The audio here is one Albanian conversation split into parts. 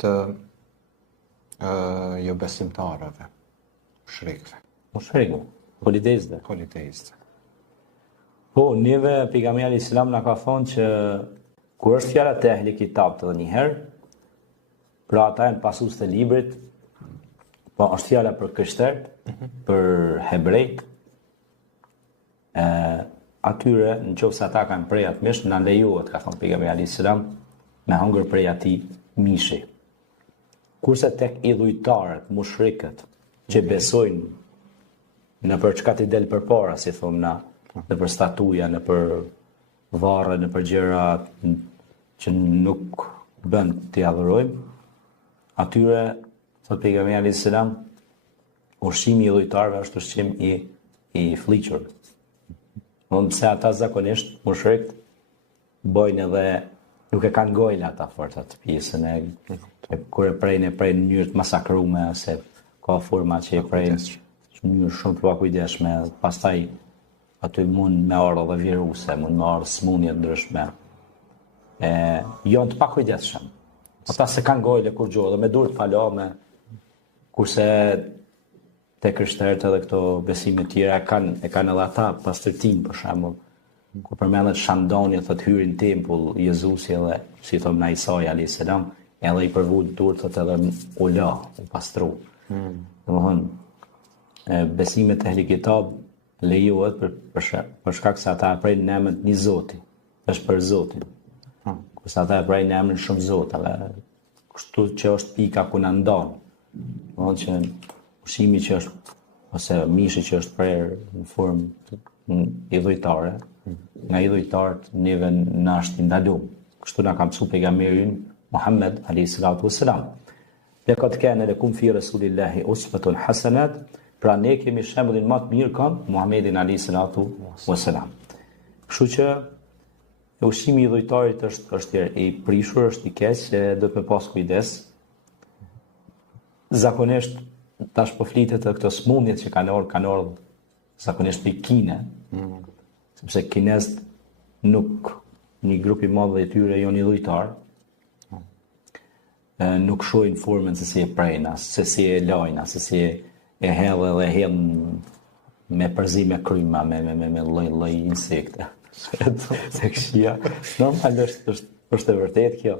të jo besimtarëve, mushrikëve. Mushrikëve, politeistëve. Politeistëve. Po, njëve pejgamberi alayhis salam na ka thonë që kur është fjala te ehli kitab të njëherë, pra ata janë pasues të librit, po është fjala për krishterët, për hebrejt, atyre, në qoftë se ata kanë prej atë mish, na lejohet, ka thonë pejgamberi alayhis salam, me hëngër prej atij mishi. Kurse tek idhujtarët, mushrikët, që besojnë në për çka ti del përpara, si thomë na, në për statuja, në për varre, në për gjëra që nuk bën të adhurojmë, atyre, thot pejgamberi alayhis salam, ushqimi i idhujtarëve është ushqim i fliqur. Pse ata zakonisht mushrikët bojnë edhe nuk e kanë gojla ata fort atë pjesën kur e prejnë në mënyrë të masakrume, se ka forma që e prejnë në mënyrë shumë të pakujdesshme, pastaj aty mund me ardhë dhe viruse, mund me ardhë smundje ndryshme. Janë të pakujdesshëm. Ata se kanë gojle kur gjohë, dhe me dur të falame, kurse te krishterët edhe këto besime tjera e kanë edhe ata pastërtim, për shembull. Kur përmendet Shandoni, thot hyri në tempull Jezusi edhe, si thom na Isai alayhis salam, edhe i përvul durë, thot edhe u la, u pastru. Domethënë, besimet e ehli kitab lejohet për shkak se ata e prejnë në emrin një Zoti, është për Zotin. Kurse ata e prejnë në emrin shumë zotave, kështu që është pika ku na ndon. Domethënë që ushqimi që është, ose mishi që është prerë në formë idhujtare, nga idhujtarët neve na është ndaluar. Kështu na ka mësuar pejgamberi Muhammed alayhi salatu wassalam. Laqad kana lakum fi rasulillahi uswatun hasanat, pra ne kemi shembullin më të mirë kam Muhammedin alayhi salatu wassalam. Kështu që ushqimi i idhujtarit është i prishur, është i keq, do të pas kujdes. Zakonisht tash po flitet të këto smundjet që kanë ardhur zakonisht për Kine, sepse kinezët nuk, një grup i madh i tyre janë idhujtar, nuk shohin formën se si e prejna, se si e lajna, se si e hedhë dhe hedhë me përzime kryma, me lloj insekte. Se këshia, normal është e vërtet kjo.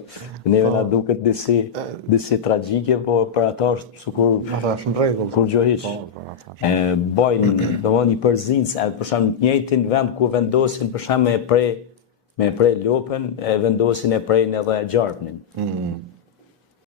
Neve na duket disi tragjike, po për ata është sikur ata është në rregull. Kur gjë hiç. Bojnë, domethënë një përzincë, për shemb në njëjtin vend ku vendosin për shemb me prej lopën, vendosin e prejnë edhe gjarpnin.